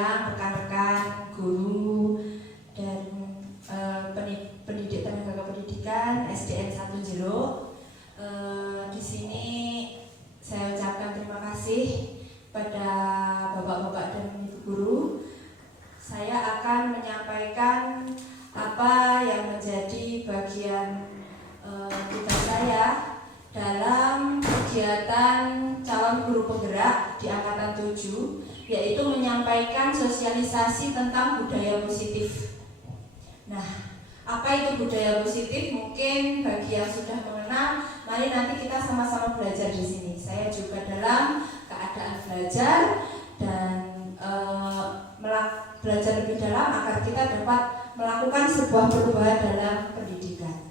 siang rekan-rekan guru dan pendidik tenaga kependidikan SDN 1 Jero. Di sini saya ucapkan terima kasih pada bapak-bapak dan ibu guru. Saya akan menyampaikan apa yang menjadi bagian tugas saya dalam kegiatan calon guru penggerak di Angkatan 7, yaitu menyampaikan sosialisasi tentang budaya positif. Nah, apa itu budaya positif? Mungkin bagi yang sudah mengenal, mari nanti kita sama-sama belajar di sini. Saya juga dalam keadaan belajar dan belajar lebih dalam agar kita dapat melakukan sebuah perubahan dalam pendidikan.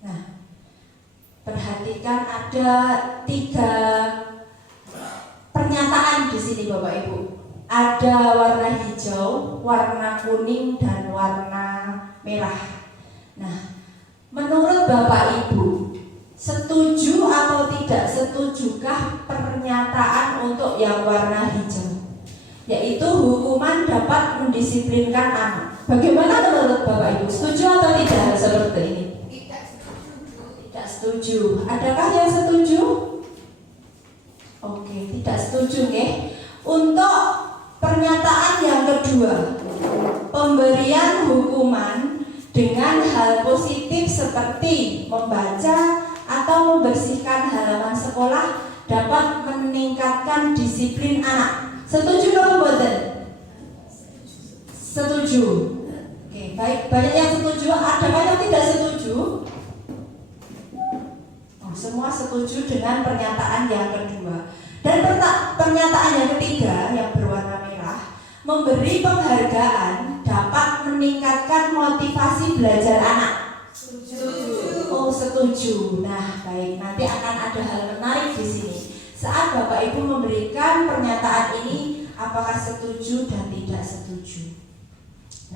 Nah, perhatikan ada 3 pernyataan di sini Bapak Ibu. Ada warna hijau, warna kuning, dan warna merah. Nah, menurut Bapak Ibu, setuju atau tidak setujukah pernyataan untuk yang warna hijau? Yaitu hukuman dapat mendisiplinkan anak. Bagaimana menurut Bapak Ibu? Setuju atau tidak hal seperti ini? Tidak setuju. Adakah yang setuju? Oke, tidak setuju nggih. Untuk pernyataan yang kedua, pemberian hukuman dengan hal positif seperti membaca atau membersihkan halaman sekolah dapat meningkatkan disiplin anak. Setuju atau mboten? Setuju. Oke, baik, banyak yang setuju. Adakah yang tidak setuju? Semua setuju dengan pernyataan yang kedua. Dan pernyataan yang ketiga yang berwarna merah, memberi penghargaan dapat meningkatkan motivasi belajar anak. Setuju. Oh, setuju. Nah, baik, nanti akan ada hal menarik di sini. Saat Bapak Ibu memberikan pernyataan ini, apakah setuju dan tidak setuju?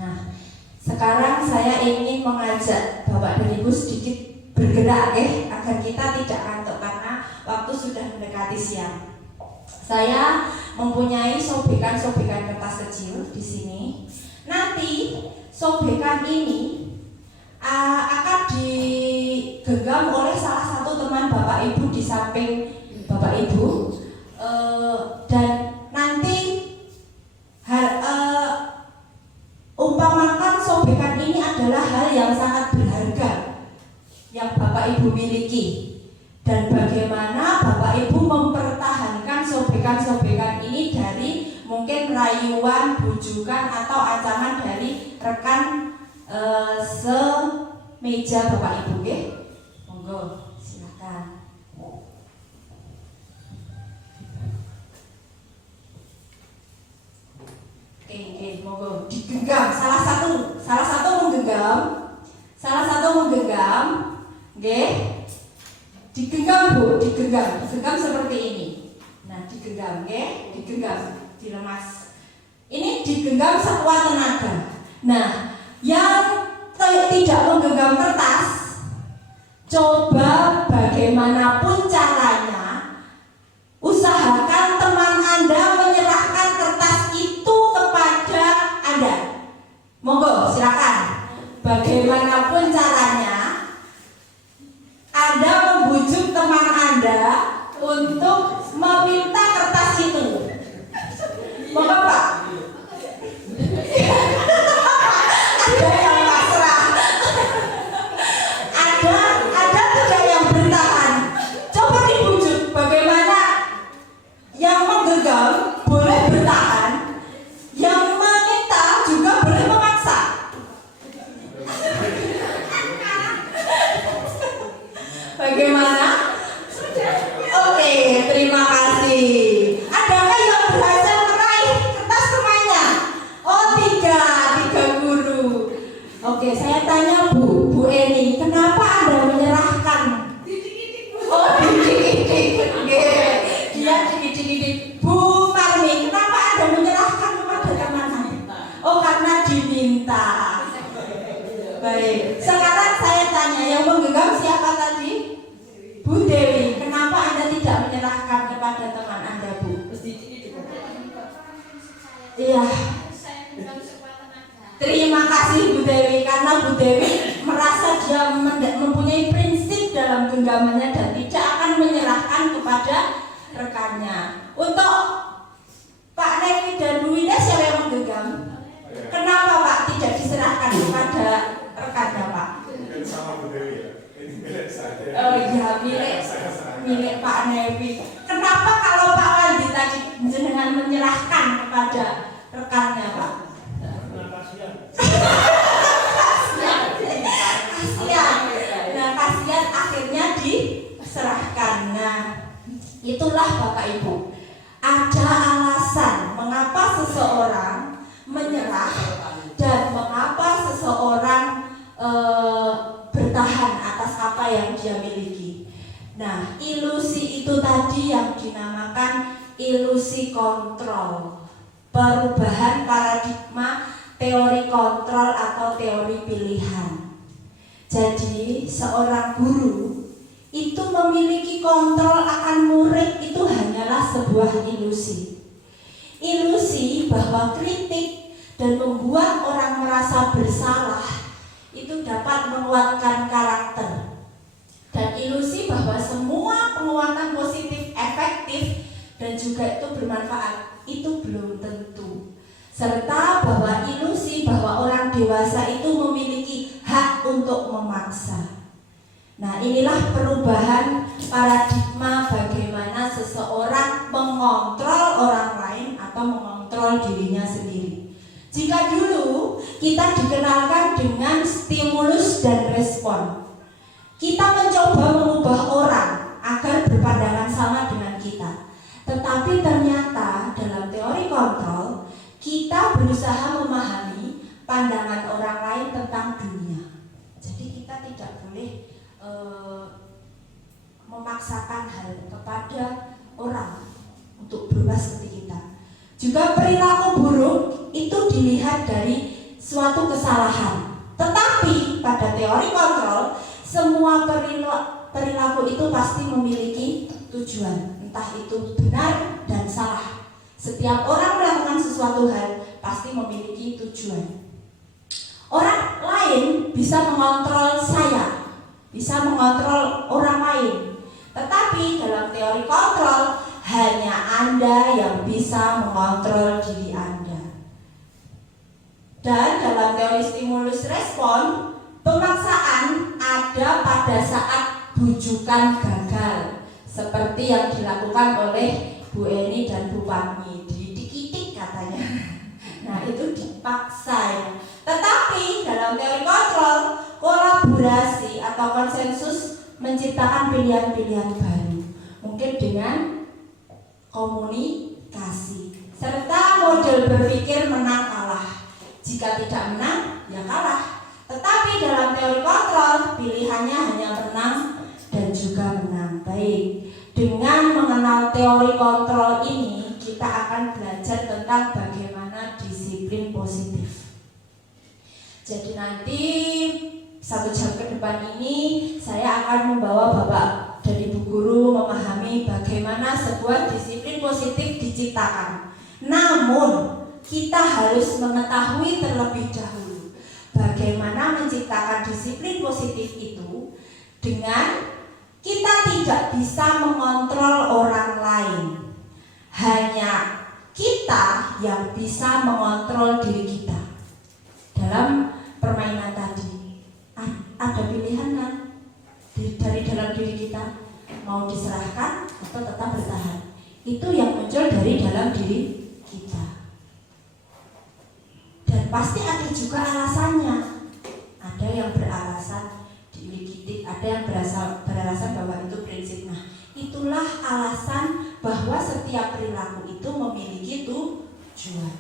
Nah, sekarang saya ingin mengajak Bapak dan Ibu sedikit bergerak agar kita tidak ngantuk karena waktu sudah mendekati siang. Saya mempunyai sobekan-sobekan kertas kecil di sini. Nanti sobekan ini akan digenggam oleh salah satu teman Bapak Ibu di samping Bapak Ibu, dan nanti umpamakan sobekan ini adalah hal yang sangat berharga yang Bapak Ibu miliki, dan bagaimana Bapak Ibu mempertahankan sobekan-sobekan ini dari mungkin rayuan, bujukan, atau ancaman dari rekan semeja Bapak Ibu. Monggo, silakan. Oke, monggo digenggam. Salah satu menggenggam. Digenggam Bu, digenggam seperti ini. Nah, digenggam, digenggam, dilemas. Ini digenggam sekuat tenaga. Nah, yang tidak menggenggam kertas, coba bagaimanapun caranya, usahakan teman Anda menyerahkan kertas itu kepada Anda. Monggo, silakan. Bagaimanapun caranya, Anda membujuk teman Anda untuk meminta kertas itu. Monggo Pak. Ada yang pasrah. Ada tidak yang bertahan. Coba dibujuk. Bagaimana? Yang menggenggam boleh bertahan, yang meminta juga boleh memaksa. Bagaimana? Oke, terima kasih. Adakah yang berhasil meraih kertas temannya? Oh, tiga guru. Oke, saya tanya Bu Eni, kenapa Anda menyerahkan? Oh, didik-didik. Dia didik-didik. Bu Parmi, kenapa Anda menyerahkan kepada teman Anda? Oh, karena diminta. Baik, sekarang saya tanya, yang menggenggam siapa tadi? Bu Iya. Terima kasih Bu Dewi, karena Bu Dewi merasa dia mempunyai prinsip dalam genggamannya dan tidak akan menyerahkan kepada rekannya. Untuk Pak Nevi dan Bu Winda, siapa yang menggenggam? Kenapa Pak tidak diserahkan kepada rekannya Pak? Mungkin sama Bu Dewi ya. Ini milik saya. Oh iya, milik Pak Nevi. Kenapa kalau Pak Wandi tadi dengan menyerahkan kepada rekannya Pak? Kasihan akhirnya diserahkan. Nah, itulah Bapak Ibu, ada alasan mengapa seseorang menyerah dan mengapa seseorang bertahan atas apa yang dia miliki. Nah, ilusi itu tadi yang dinamakan ilusi kontrol, perubahan paradigma teori kontrol atau teori pilihan. Jadi seorang guru itu memiliki kontrol akan murid itu hanyalah sebuah ilusi. Ilusi bahwa kritik dan membuat orang merasa bersalah itu dapat menguatkan karakter. Dan ilusi bahwa semua penguatan positif efektif dan juga itu bermanfaat itu belum tentu. Serta bahwa ilusi bahwa orang dewasa itu memiliki hak untuk memaksa. Nah, inilah perubahan paradigma bagaimana seseorang mengontrol orang lain atau mengontrol dirinya sendiri. Jika dulu kita dikenalkan dengan stimulus dan respon, kita mencoba mengubah orang agar berpandangan sama dengan kita. Tetapi ternyata dalam teori kontrol, kita berusaha memahami pandangan orang lain tentang dunia. Jadi kita tidak boleh memaksakan hal kepada orang untuk berubah seperti kita. Juga perilaku buruk itu dilihat dari suatu kesalahan. Tetapi pada teori kontrol, semua perilaku itu pasti memiliki tujuan, entah itu benar dan salah. Setiap orang melakukan sesuatu hal pasti memiliki tujuan. Orang lain bisa mengontrol saya, bisa mengontrol orang lain. Tetapi dalam teori kontrol, hanya Anda yang bisa mengontrol diri Anda. Dan dalam teori stimulus respon, pemaksaan ada pada saat bujukan gagal, seperti yang dilakukan oleh Bu Eni dan Bu Pami, didikitik katanya. Nah, itu dipaksa ya. Tetapi dalam teori kontrol, kolaborasi atau konsensus menciptakan pilihan-pilihan baru, mungkin dengan komunikasi serta model berpikir menang kalah. Jika tidak menang, ya kalah. Tetapi dalam teori kontrol, pilihannya hanya menang dan juga menang. Baik, dengan mengenal teori kontrol ini, kita akan belajar tentang bagaimana disiplin positif. Jadi nanti 1 jam ke depan ini saya akan membawa Bapak dan Ibu guru memahami bagaimana sebuah disiplin positif diciptakan. Namun kita harus mengetahui terlebih dahulu bagaimana menciptakan disiplin positif itu dengan kita tidak bisa mengontrol orang lain. Hanya kita yang bisa mengontrol diri kita. Dalam permainan tadi ada pilihan kan dari dalam diri kita, mau diserahkan atau tetap bertahan. Itu yang muncul dari dalam diri kita. Dan pasti ada juga alasannya. Ada yang beralasan didikitik, ada yang beralasan bahwa itu prinsip. Nah, itulah alasan bahwa setiap perilaku itu memiliki tujuan.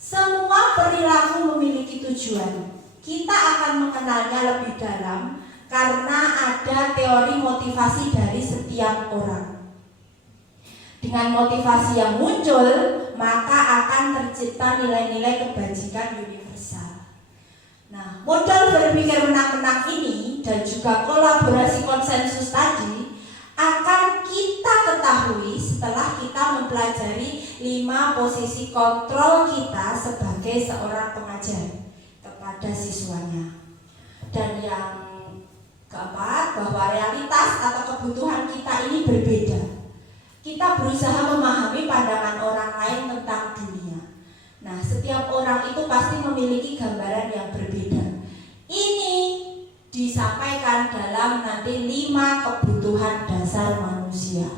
Semua perilaku memiliki tujuan. Kita akan mengenalnya lebih dalam karena ada teori motivasi dari setiap orang. Dengan motivasi yang muncul, maka akan tercipta nilai-nilai kebajikan universal. Nah, modal berpikir menang-menang ini dan juga kolaborasi konsensus tadi akan kita ketahui setelah kita mempelajari 5 posisi kontrol kita sebagai seorang pengajar kepada siswanya. Dan yang keempat, bahwa realitas atau kebutuhan kita ini berbeda. Kita berusaha memahami pandangan orang lain tentang dunia. Nah, setiap orang itu pasti memiliki gambaran yang berbeda. Ini disampaikan dalam nanti 5 kebutuhan dasar manusia.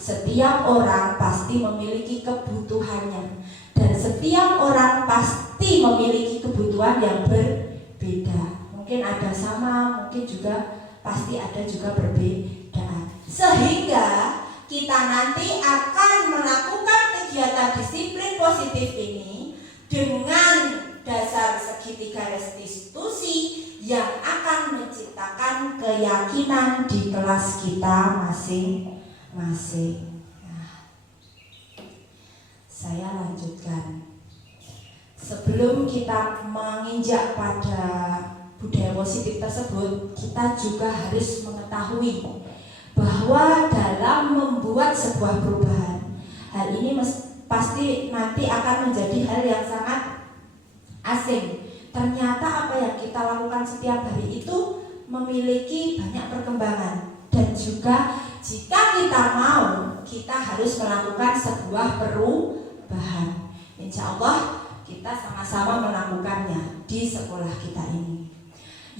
Setiap orang pasti memiliki kebutuhannya, dan setiap orang pasti memiliki kebutuhan yang berbeda. Mungkin ada sama, mungkin juga pasti ada juga perbedaan. Sehingga kita nanti akan melakukan kegiatan disiplin positif ini dengan dasar segitiga restitusi yang akan menciptakan keyakinan di kelas kita masing-masing. Nah, saya lanjutkan. Sebelum kita menginjak pada budaya positif tersebut, kita juga harus mengetahui bahwa dalam membuat sebuah perubahan, hal ini pasti nanti akan menjadi hal yang sangat asing. Ternyata apa yang kita lakukan setiap hari itu memiliki banyak perkembangan, dan juga jika kita mau, kita harus melakukan sebuah perubahan. Insya Allah kita sama-sama melakukannya di sekolah kita ini.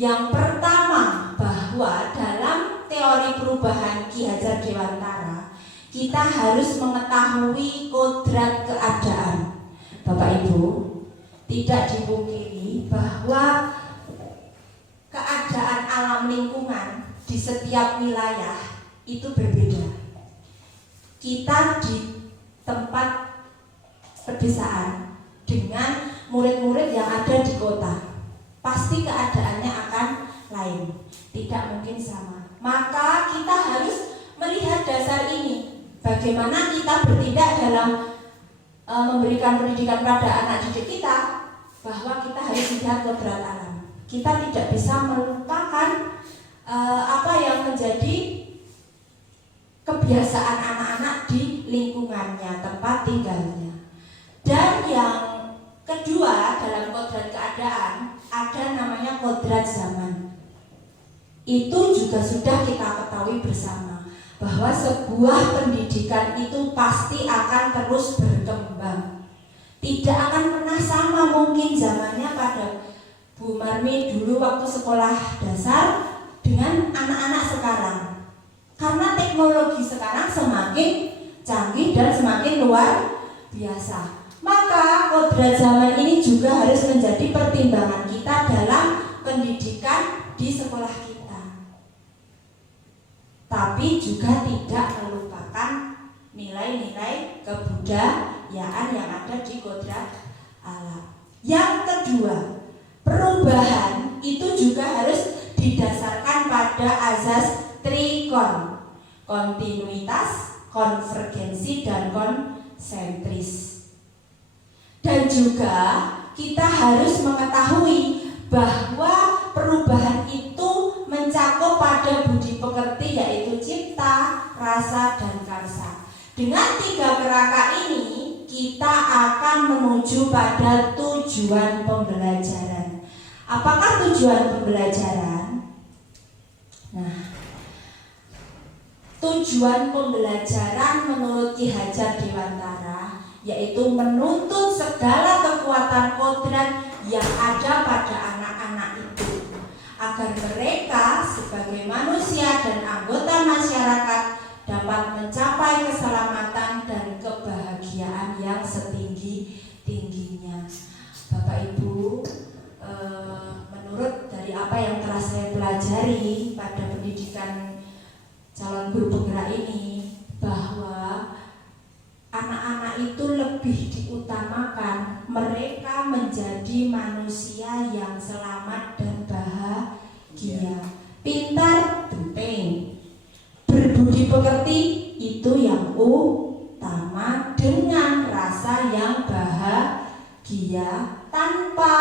Yang pertama, bahwa dalam teori perubahan Ki Hajar Dewantara, kita harus mengetahui kodrat keadaan. Bapak Ibu, tidak dipungkiri bahwa keadaan alam lingkungan di setiap wilayah itu berbeda. Kita di tempat pedesaan dengan murid-murid yang ada di kota, pasti keadaannya akan lain, tidak mungkin sama. Maka kita harus melihat dasar ini, bagaimana kita bertindak dalam memberikan pendidikan pada anak didik kita, bahwa kita harus melihat kodrat alam. Kita tidak bisa melupakan apa yang menjadi kebiasaan anak-anak di lingkungannya, tempat tinggalnya. Dan yang kedua, dalam kodrat keadaan ada namanya kodrat zaman. Itu juga sudah kita ketahui bersama, bahwa sebuah pendidikan itu pasti akan terus berkembang. Tidak akan pernah sama mungkin zamannya pada Bu Marmi dulu waktu sekolah dasar dengan anak-anak sekarang. Karena teknologi sekarang semakin canggih dan semakin luar biasa. Maka kodrat zaman ini juga harus menjadi pertimbangan kita dalam pendidikan di sekolah kita. Tapi juga tidak melupakan nilai-nilai kebudayaan yang ada di kodrat alam. Yang kedua, perubahan itu juga harus didasarkan pada azas trikon, kontinuitas, konvergensi, dan konsentris. Dan juga kita harus mengetahui bahwa perubahan itu mencakup pada budi pekerti, yaitu cipta, rasa, dan karsa. Dengan 3 kerangka ini kita akan menuju pada tujuan pembelajaran. Apakah tujuan pembelajaran? Nah, tujuan pembelajaran menurut Ki Hajar Dewantara yaitu menuntut segala kekuatan kodrat yang ada pada anak-anak itu, agar mereka sebagai manusia dan anggota masyarakat dapat mencapai keselamatan dan kebahagiaan yang setinggi-tingginya. Bapak Ibu, menurut dari apa yang telah saya pelajari pada pendidikan calon guru penggerak ini, bahwa anak-anak itu lebih diutamakan mereka menjadi manusia yang selamat dan bahagia. Pintar penting, berbudi pekerti itu yang utama, dengan rasa yang bahagia tanpa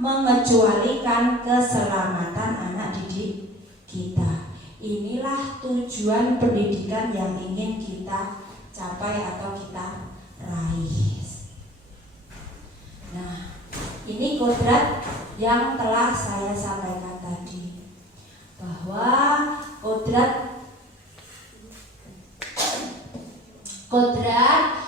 mengecualikan keselamatan anak didik kita. Inilah tujuan pendidikan yang ingin kita capai atau kita raih. Nah, ini kodrat yang telah saya sampaikan tadi, bahwa kodrat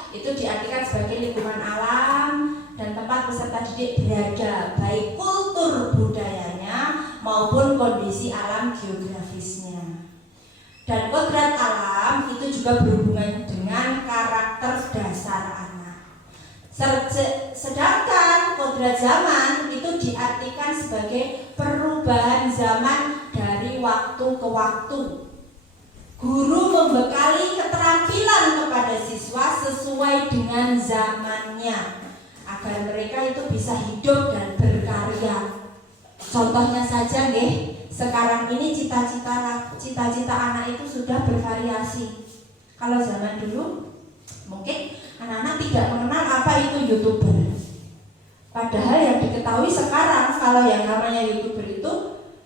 itu diartikan sebagai lingkungan alam dan tempat peserta didik berada, baik kultur budayanya maupun kondisi alam geografisnya. Dan kodrat alam itu juga berhubungan dengan karakter dasar anak. Sedangkan kodrat zaman itu diartikan sebagai perubahan zaman dari waktu ke waktu. Guru membekali keterampilan kepada siswa sesuai dengan zamannya agar mereka itu bisa hidup dan berkarya. Contohnya saja nggih, sekarang ini cita-cita anak itu sudah bervariasi. Kalau zaman dulu mungkin anak-anak tidak mengenal apa itu YouTuber. Padahal yang diketahui sekarang kalau yang namanya YouTuber itu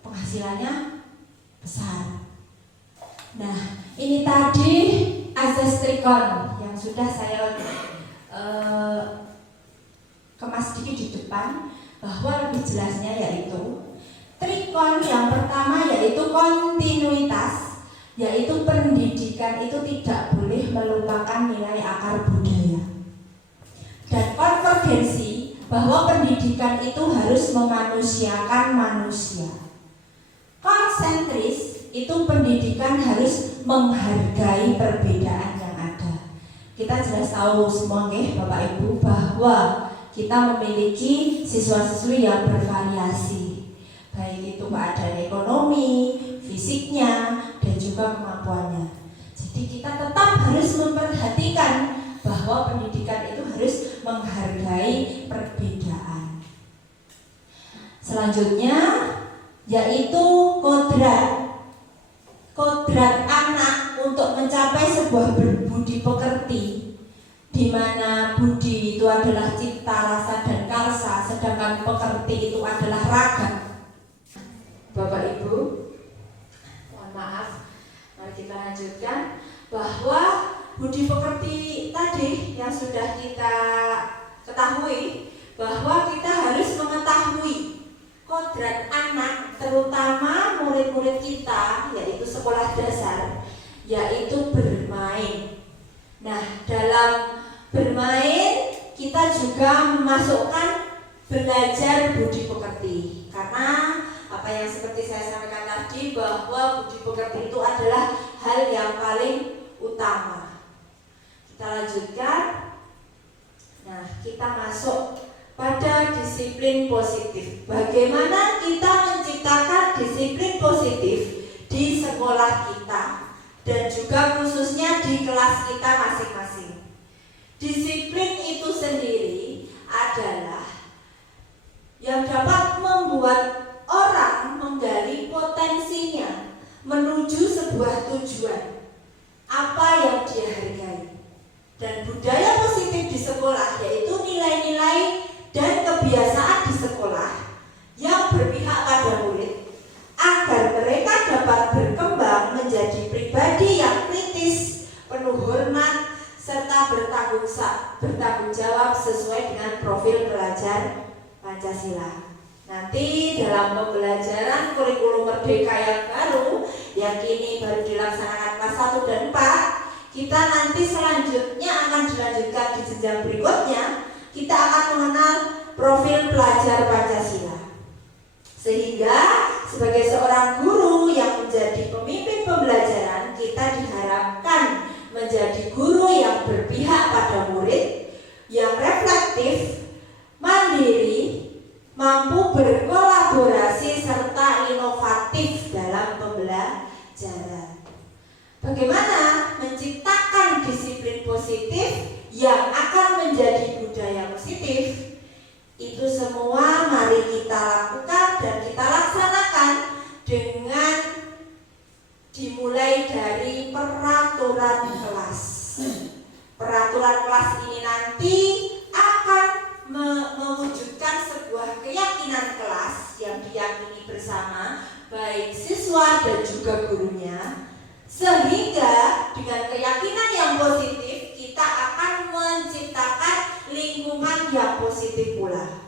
penghasilannya besar. Nah, ini tadi azas trikon yang sudah saya kemas sedikit di depan, bahwa lebih jelasnya yaitu trikon yang pertama yaitu kontinuitas, yaitu pendidikan itu tidak boleh melupakan nilai akar budaya. Dan konvergensi, bahwa pendidikan itu harus memanusiakan manusia. Konsentris, itu pendidikan harus menghargai perbedaan yang ada. Kita jelas tahu semua Bapak Ibu bahwa kita memiliki siswa-siswi yang bervariasi, baik itu keadaan ekonomi, fisiknya, dan juga kemampuannya. Jadi kita tetap harus memperhatikan bahwa pendidikan itu harus menghargai perbedaan. Selanjutnya yaitu kodrat anak untuk mencapai sebuah budi pekerti, di mana budi itu adalah cipta, rasa, dan karsa, sedangkan pekerti itu adalah raga. Bapak Ibu, mohon maaf, mari kita lanjutkan bahwa budi pekerti tadi yang sudah kita ketahui, bahwa kita harus mengetahui kodrat anak, terutama murid-murid kita, yaitu sekolah dasar, yaitu bermain. Nah, dalam bermain kita juga memasukkan belajar budi pekerti, karena apa yang seperti saya sampaikan tadi, bahwa budi pekerti itu adalah hal yang paling utama. Kita lanjutkan. Nah, kita masuk pada disiplin positif. Bagaimana kita menciptakan disiplin positif di sekolah kita dan juga khususnya di kelas kita masing-masing. Disiplin itu sendiri adalah yang dapat membuat orang menggali potensinya menuju sebuah tujuan, apa yang dia hargai. Dan budaya positif di sekolah yaitu nilai-nilai dan kebiasaan di sekolah yang berpihak pada murid agar mereka dapat berkembang menjadi pribadi yang kritis, penuh hormat, serta bertanggung jawab sesuai dengan profil pelajar Pancasila. Nanti dalam pembelajaran kurikulum merdeka yang baru, yang kini baru dilaksanakan kelas 1 dan 4, kita nanti selanjutnya akan dilanjutkan di jenjang berikutnya. Kita akan mengenal profil pelajar Pancasila, sehingga sebagai seorang guru yang menjadi pemimpin pembelajaran, kita diharapkan menjadi guru yang berpihak pada murid, yang reflektif, mandiri, mampu berkolaborasi, serta inovatif dalam pembelajaran. Bagaimana menciptakan disiplin positif yang akan menjadi budaya positif? Itu semua mari kita lakukan dan kita laksanakan dengan dimulai dari peraturan kelas. Peraturan kelas ini nanti akan mewujudkan sebuah keyakinan kelas yang diyakini bersama baik siswa dan juga gurunya, sehingga dengan keyakinan yang positif kita akan menciptakan positif pula.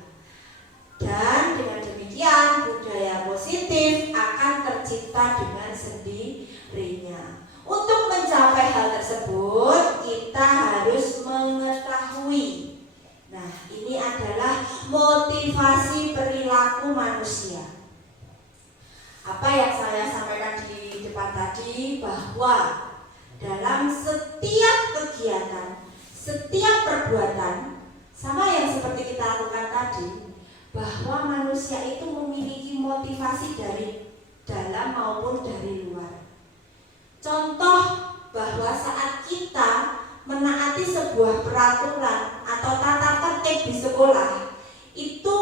Dan dengan demikian budaya positif akan tercipta dengan sendirinya. Untuk mencapai hal tersebut kita harus mengetahui. Nah, ini adalah motivasi perilaku manusia. Apa yang saya sampaikan di depan tadi, bahwa dalam setiap kegiatan, setiap perbuatan, sama yang seperti kita lakukan tadi, bahwa manusia itu memiliki motivasi dari dalam maupun dari luar. Contoh bahwa saat kita menaati sebuah peraturan atau tata tertib di sekolah, itu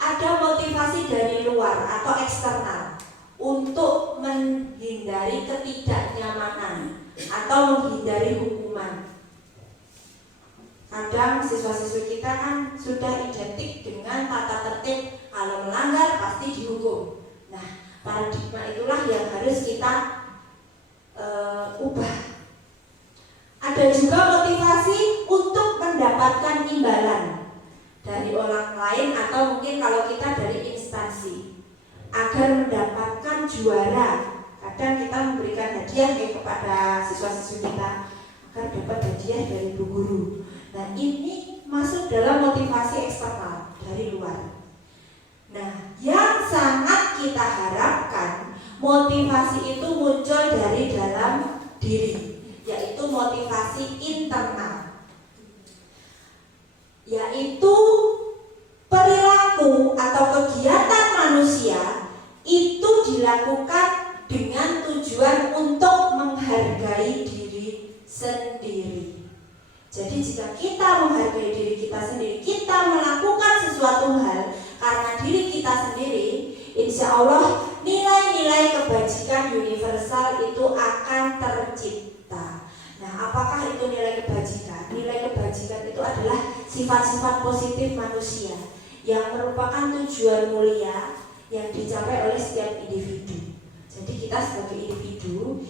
ada motivasi dari luar atau eksternal untuk menghindari ketidaknyamanan atau menghindari hukuman. Kadang siswa-siswi kita kan sudah identik dengan tata tertib, kalau melanggar pasti dihukum. Nah, paradigma itulah yang harus kita ubah. Ada juga motivasi untuk mendapatkan imbalan dari orang lain atau mungkin kalau kita dari instansi, agar mendapatkan juara. Kadang kita memberikan hadiah kepada siswa-siswi kita agar dapat hadiah dari bu guru. Nah, ini masuk dalam motivasi eksternal dari luar. Nah, yang sangat kita harapkan motivasi itu muncul dari dalam diri, yaitu motivasi internal, yaitu perilaku atau kegiatan manusia itu dilakukan dengan tujuan untuk menghargai diri sendiri. Jadi jika kita menghargai diri kita sendiri, kita melakukan sesuatu hal karena diri kita sendiri, insya Allah nilai-nilai kebajikan universal itu akan tercipta. Nah, apakah itu nilai kebajikan? Nilai kebajikan itu adalah sifat-sifat positif manusia yang merupakan tujuan mulia yang dicapai oleh setiap individu. Jadi kita sebagai individu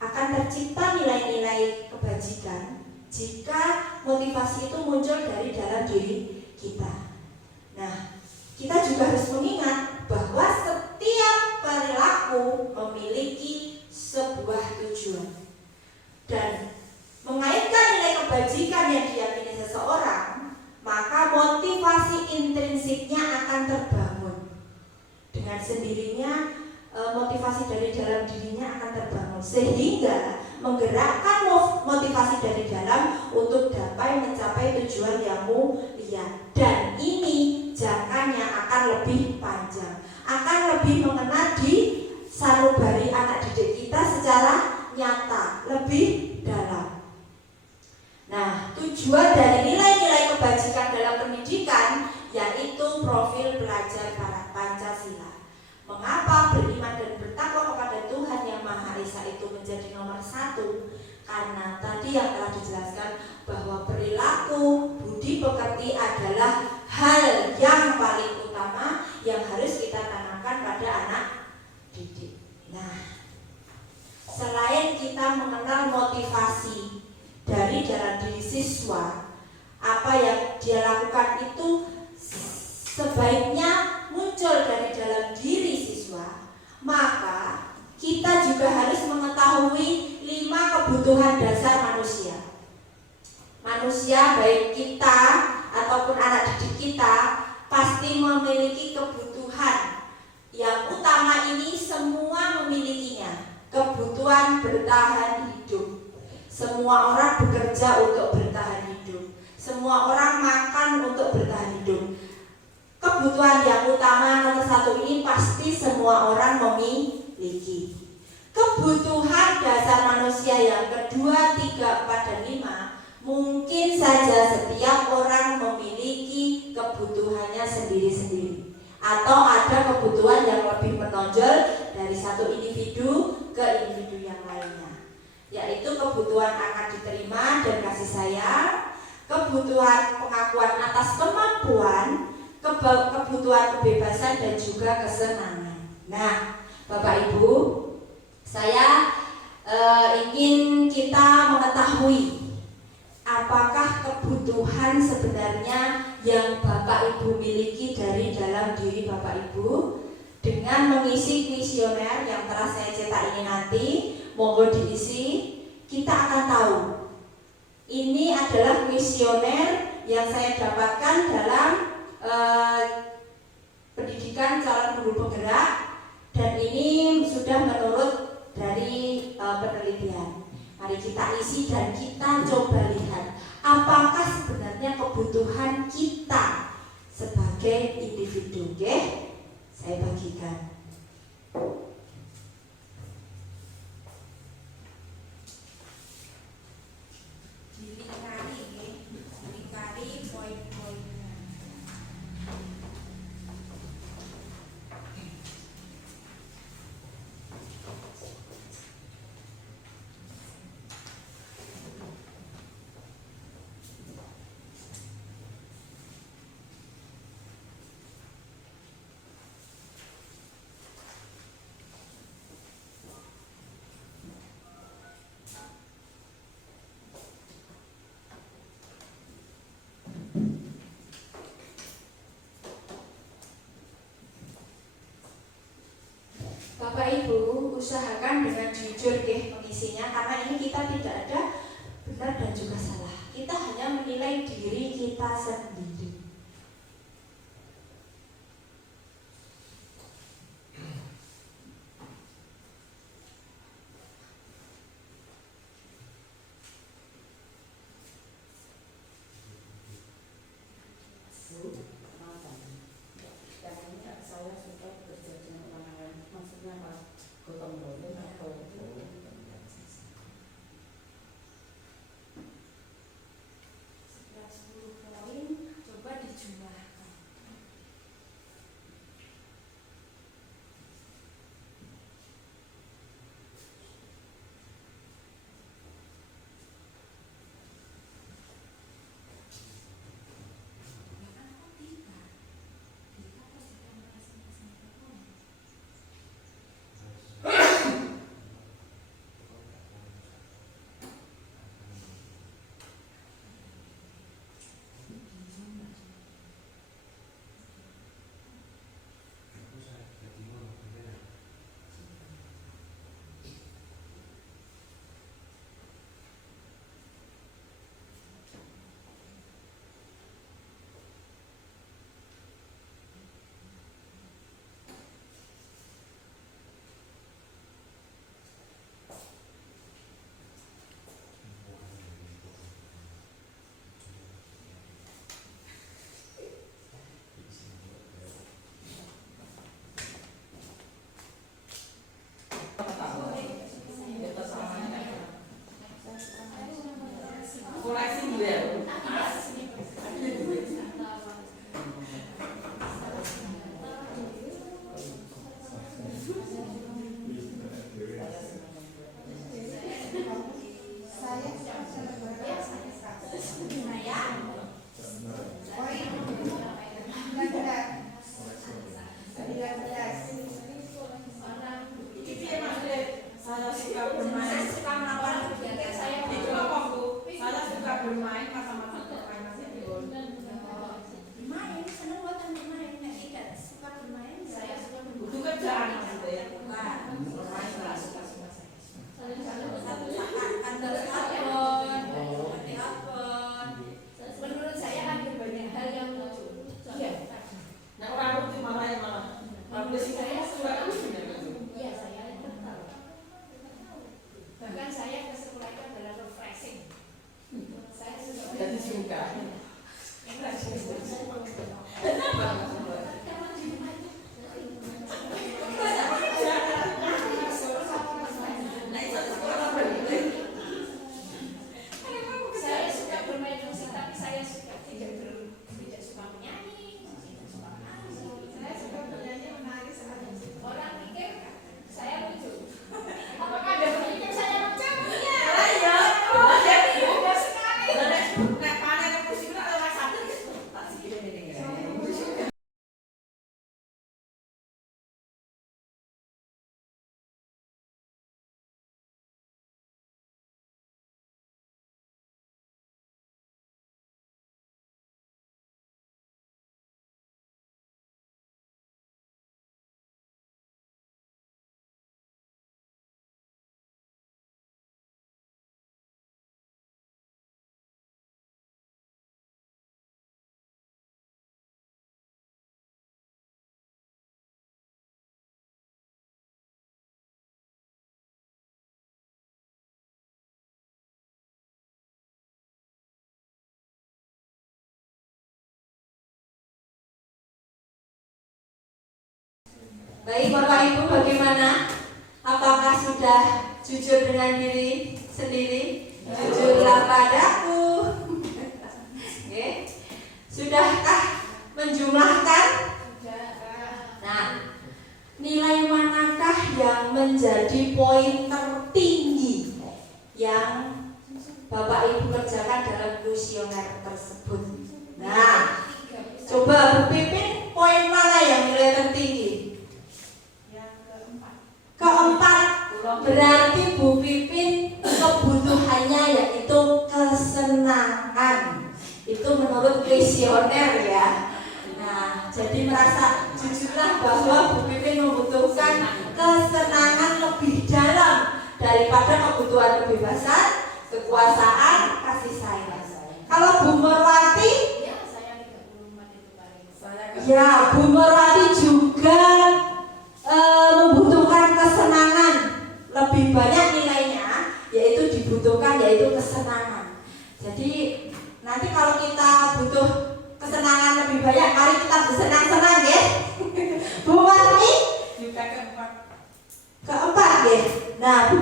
akan tercipta nilai-nilai kebajikan jika motivasi itu muncul dari dalam diri kita. Nah, kita juga harus mengingat bahwa setiap perilaku memiliki sebuah tujuan. Dan mengaitkan nilai kebajikan yang diyakini seseorang, maka motivasi intrinsiknya akan terbangun. Dengan sendirinya motivasi dari dalam dirinya akan terbangun, sehingga menggerakkan motivasi dari dalam untuk dapat mencapai tujuan yang mulia. Dan ini jangkanya akan lebih panjang, akan lebih mengena di sanubari anak didik kita secara nyata, lebih dalam. Nah, tujuan dari nilai-nilai kebajikan dalam pendidikan yaitu profil pelajar Pancasila. Mengapa beriman dan bertakwa kepada Tuhan Yang Maha Esa itu menjadi nomor satu? Karena tadi yang telah dijelaskan bahwa perilaku budi pekerti adalah hal yang paling utama yang harus kita tanamkan pada anak didik. Nah, selain kita mengenal motivasi dari dalam diri siswa, apa yang dia lakukan itu sebaiknya muncul dari dalam diri siswa, maka kita juga harus mengetahui 5 kebutuhan dasar manusia. Manusia, baik kita ataupun anak didik kita, pasti memiliki kebutuhan. Yang utama ini semua memilikinya, kebutuhan bertahan hidup. Semua orang bekerja untuk bertahan hidup. Semua orang makan untuk bertahan hidup. Kebutuhan yang utama nomor satu ini pasti semua orang memiliki. Kebutuhan dasar manusia yang kedua, 3, 4, dan 5 mungkin saja setiap orang memiliki kebutuhannya sendiri-sendiri, atau ada kebutuhan yang lebih menonjol dari satu individu ke individu yang lainnya, yaitu kebutuhan akan diterima dan kasih sayang, kebutuhan pengakuan atas kemampuan, kebutuhan kebebasan, dan juga kesenangan. Nah, Bapak Ibu, saya ingin kita mengetahui apakah kebutuhan sebenarnya yang Bapak Ibu miliki dari dalam diri Bapak Ibu. Dengan mengisi kuesioner yang telah saya cetak ini nanti, monggo diisi, kita akan tahu ini adalah kuesioner yang saya dapatkan dalam pendidikan calon guru penggerak, dan ini sudah menurut dari penelitian. Mari kita isi dan kita coba lihat apakah sebenarnya kebutuhan kita sebagai individu. Oke? Saya bagikan. Dilingkari poin-poinnya. Bapak Ibu usahakan dengan jujur mengisinya, karena ini kita tidak ada benar dan juga salah. Kita hanya menilai diri kita sendiri. Baik Bapak Ibu, bagaimana? Apakah sudah jujur dengan diri sendiri? Jujurlah padaku. Oke. Sudahkah menjumlahkan? Nah, nilai manakah yang menjadi poin tertinggi yang Bapak Ibu kerjakan dalam kuesioner tersebut? Nah, coba Bu Pipin, poin mana yang nilai tertinggi? Yang Keempat. Berarti Bu Pipin kebutuhannya yaitu kesenangan. Itu menurut kuesioner ya. Nah, jadi merasa jujurlah bahwa Bu Pipin membutuhkan kesenangan lebih dalam daripada kebutuhan kebebasan, kekuasaan, kasih sayang. Kalau Bu Merwati, ya Bu Merwati juga membutuhkan kesenangan lebih banyak nilainya, yaitu dibutuhkan yaitu kesenangan. Jadi nanti kalau kita butuh kesenangan lebih banyak, mari kita bersenang-senang ya. Bu Marni juga keempat. Keempat ya. Nah, Bu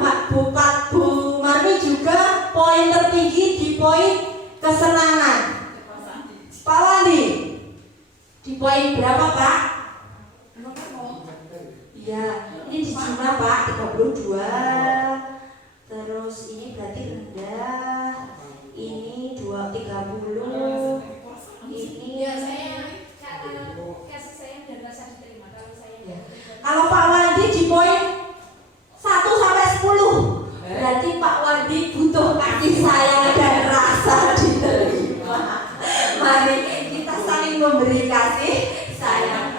Marni juga poin tertinggi di poin kesenangan. Pak Wandi di poin berapa Pak? Iya, ini di jumlah Pak 32. Terus ini berarti rendah. Ini 30. Ini ya saya kasih sayang dan rasa diterima kalau saya ya. Kalau Pak Wandi di poin 1 sampai 10. Berarti Pak Wandi butuh kasih sayang dan rasa diterima. Mari kita saling memberi kasih sayang.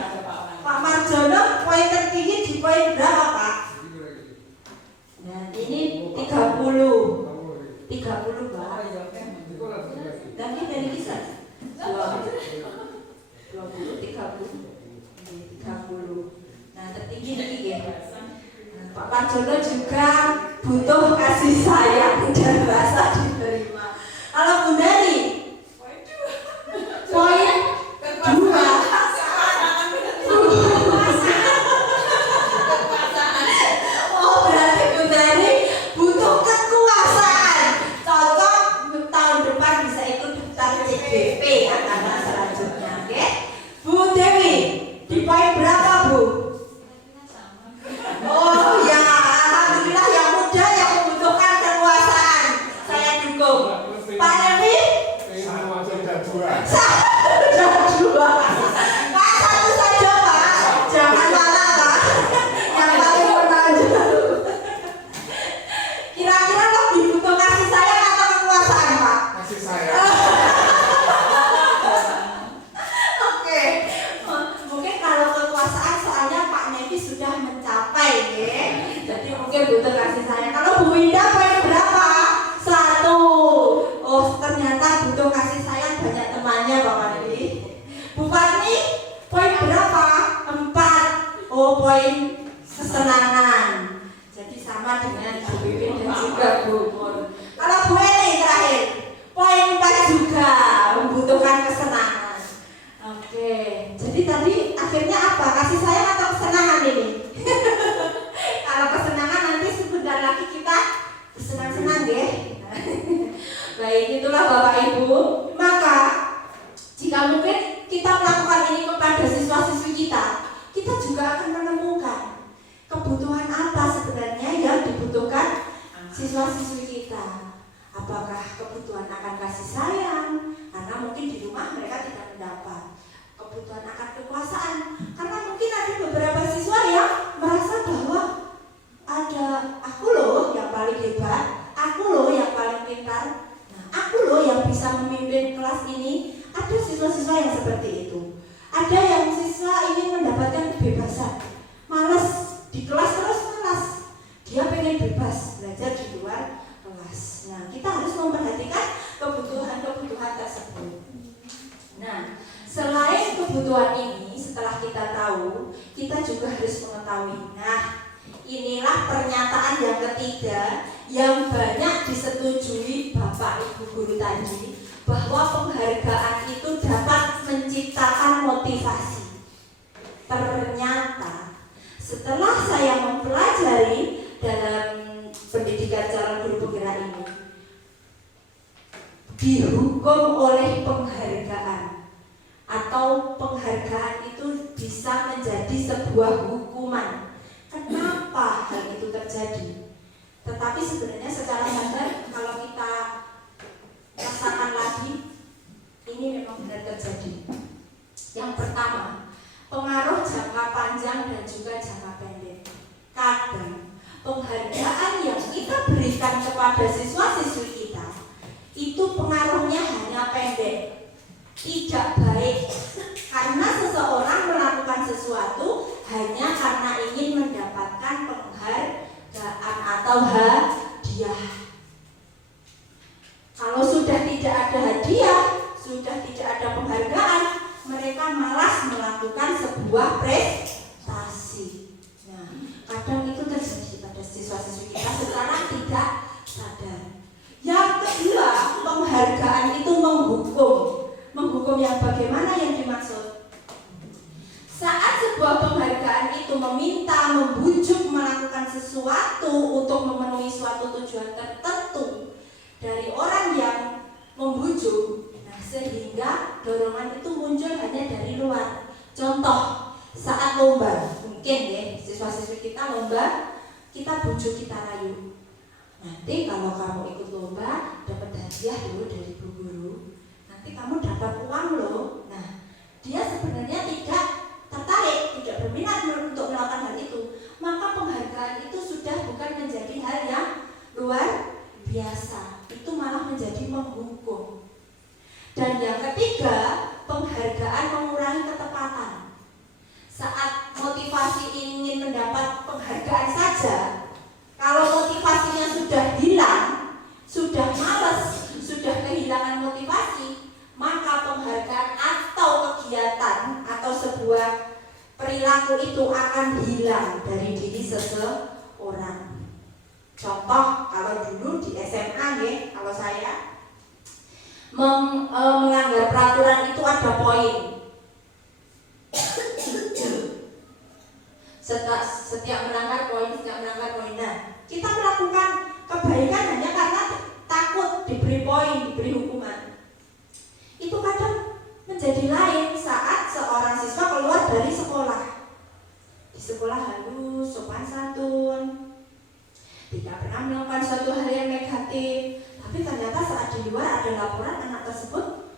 Pak Marjono poin tertinggi di poin berapa Pak? Nah ini 30 Pak. Tapi dari kisah 20, 30. Nah tertinggi lagi ya. Nah, Pak Marjono juga butuh kasih sayang dan rasa diterima. Kalau Bu Nani poin 2. Oh berarti Bu Nani butuh kekuasaan. Cocok untuk tahun depan bisa ikut daftar CGP angkatan selanjutnya, oke? Bu Dewi di poin berapa Bu? Oh ya, alhamdulillah yang muda yang membutuhkan kekuasaan. Saya dukung. Pak Dewi? Sama sudah dua. Sudah 2. Pak satu saja Pak. Jangan malah Pak. Yang paling menonjol. Kira-kira lebih butuh kasih sayang atau kekuasaan Pak? Kasih sayang. Oke. Mungkin kalau kekuasaan soalnya Pak Nevi sudah mencapai ya. Jadi mungkin butuh kasih sayang. Kalau Bu Winda poin berapa? 1. Oh ternyata butuh kasih sayang, banyak temannya Bapak Nevi. Bu Fatni poin berapa? 4. Oh poin kesenangan. Jadi sama dengan Bu Pipin dan juga Bu Mur. Kalau Bu Eli terakhir poin 4 juga membutuhkan kesenangan. Oke, jadi tadi akhirnya apa? Kasih sayang atau kesenangan ini? Kalau kesenangan nanti sebentar lagi kita bersenang-senang deh. Baik, itulah Bapak Ibu. Maka jika mungkin kita melakukan ini kepada siswa-siswi kita juga akan menemukan kebutuhan apa sebenarnya yang dibutuhkan siswa-siswi kita. Apakah kebutuhan akan kasih sayang? Karena mungkin di rumah mereka tidak mendapat. Kebutuhan akan kekuasaan, karena mungkin ada beberapa siswa yang merasa bahwa ada aku loh yang paling hebat, aku loh yang paling pintar, nah, aku loh yang bisa memimpin kelas ini. Ada siswa-siswa yang seperti itu. Ada yang siswa ingin mendapatkan kebebasan, malas di kelas terus malas, dia pengen bebas belajar di luar kelas. Nah kita harus memperhatikan kebutuhan-kebutuhan tersebut. Nah selain kebutuhan ini, setelah kita tahu, kita juga harus mengetahui. Nah, inilah pernyataan yang ketiga yang banyak disetujui Bapak Ibu guru tadi, bahwa penghargaan itu dapat menciptakan motivasi. Ternyata dihukum oleh penghargaan, atau penghargaan itu bisa menjadi sebuah hukuman. Kenapa hal itu terjadi? Tetapi sebenarnya secara sadar kalau kita rasakan lagi, ini memang benar terjadi. Yang pertama, pengaruh jangka panjang dan juga jangka pendek. Kadang penghargaan yang kita berikan kepada siswa-siswi kita itu pengaruhnya hanya pendek, tidak baik, karena seseorang melakukan sesuatu hanya karena ingin mendapatkan penghargaan atau hadiah. Kalau sudah tidak ada hadiah, sudah tidak ada penghargaan, mereka malas melakukan sebuah prestasi. Nah, kadang itu terjadi pada siswa-siswi kita secara tidak sadar. Yang kedua, penghargaan itu menghukum. Menghukum yang bagaimana yang dimaksud? Saat sebuah penghargaan itu meminta, membujuk melakukan sesuatu untuk memenuhi suatu tujuan tertentu dari orang yang membujuk, nah sehingga dorongan itu muncul hanya dari luar. Contoh, saat lomba, mungkin ya siswa-siswi kita lomba, kita bujuk, kita rayu. Nanti kalau kamu ikut lomba dapat hadiah dulu dari Bu Guru. Nanti kamu dapat uang loh. Nah, dia sebenarnya tidak tertarik, tidak berminat untuk melakukan hal itu. Maka penghargaan itu sudah bukan menjadi hal yang luar biasa. Itu malah menjadi menghukum. Dan yang ketiga, penghargaan mengurangi ketepatan. Saat motivasi ingin mendapat penghargaan saja, kalau motivasinya sudah hilang, sudah malas, sudah kehilangan motivasi, maka penghargaan atau kegiatan atau sebuah perilaku itu akan hilang dari diri seseorang. Contoh, kalau dulu di SMA ya, kalau saya melanggar peraturan itu ada poin. Setiap melanggar poin. Nah, kita melakukan kebaikan hanya karena takut diberi poin, diberi hukuman. Itu kadang menjadi lain saat seorang siswa keluar dari sekolah. Di sekolah halus, sopan santun, tidak pernah melakukan suatu hal yang negatif. Tapi ternyata saat di luar ada laporan anak tersebut,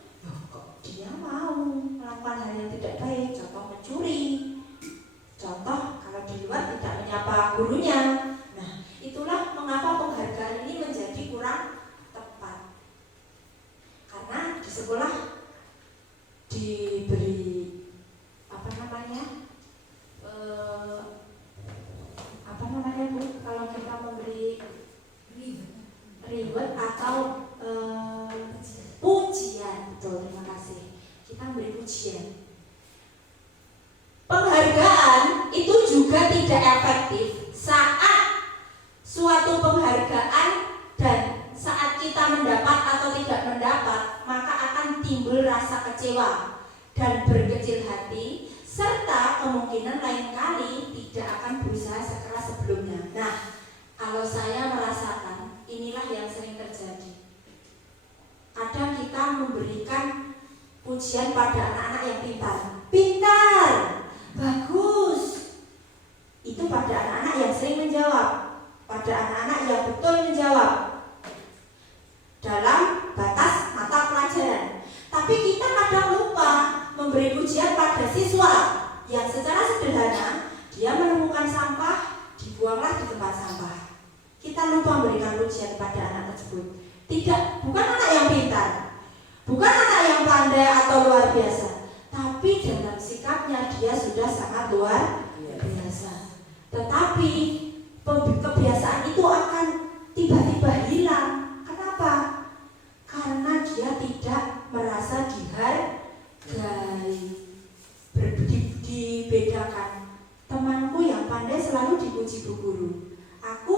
kok dia mau melakukan hal yang tidak baik, contoh mencuri, contoh kalau di luar tidak menyapa gurunya. Nah, itulah mengapa penghargaan ini menjadi kurang tepat. Karena di sekolah diberi Bu, kalau kita memberi reward atau pujian, betul, terima kasih. Kita memberi pujian. Penghargaan itu juga tidak efektif saat suatu penghargaan dan saat kita mendapat atau tidak mendapat, maka akan timbul rasa kecewa dan berkecil hati, serta kemungkinan lain kali tidak akan berusaha sekeras sebelumnya. Nah, kalau saya merasakan inilah yang sering terjadi. Kadang kita memberikan pujian pada anak-anak yang pintar, bagus. Itu pada anak-anak yang sering menjawab, pada anak-anak yang betul menjawab dalam batas mata pelajaran. Tapi kita kadang lupa memberi pujian pada siswa yang secara sederhana dia menemukan sampah, dibuanglah di tempat sampah. Kita lupa memberikan pujian pada anak tersebut. Bukan anak yang pintar, bukan anak yang pandai atau luar biasa, tapi dalam sikapnya dia sudah sangat luar biasa. Tetapi kebiasaan itu akan tiba-tiba hilang. Kenapa? Karena dia tidak merasa dihargai. Dibedakan. Temanku yang pandai selalu dipuji Bu Guru. Aku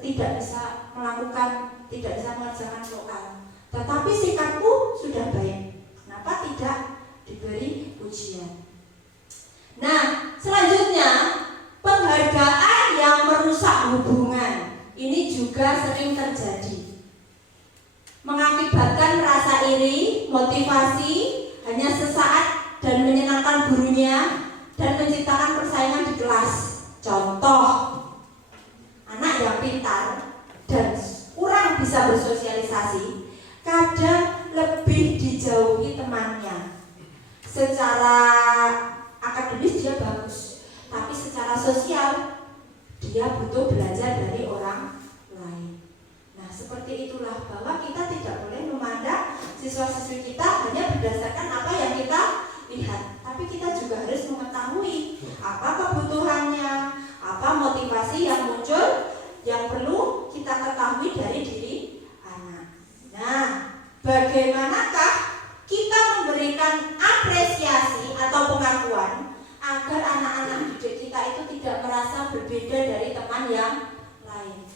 tidak bisa mengerjakan soal, tetapi sikapku sudah baik. Kenapa tidak diberi pujian? Nah, selanjutnya penghargaan yang merusak hubungan ini juga sering terjadi, mengakibatkan iri, motivasi, hanya sesaat dan menyenangkan gurunya dan menciptakan persaingan di kelas. Contoh, anak yang pintar dan kurang bisa bersosialisasi kadang lebih dijauhi temannya. Secara akademis dia bagus, tapi secara sosial dia butuh belajar dari orang lain. Nah, seperti itulah bahwa kita tidak boleh memandang siswa-siswi kita hanya berdasarkan apa yang kita lihat, tapi kita juga harus mengetahui apa kebutuhannya, apa motivasi yang muncul yang perlu kita ketahui dari diri anak. Nah, bagaimanakah kita memberikan apresiasi atau pengakuan agar anak-anak didik kita itu tidak merasa berbeda dari teman yang lain?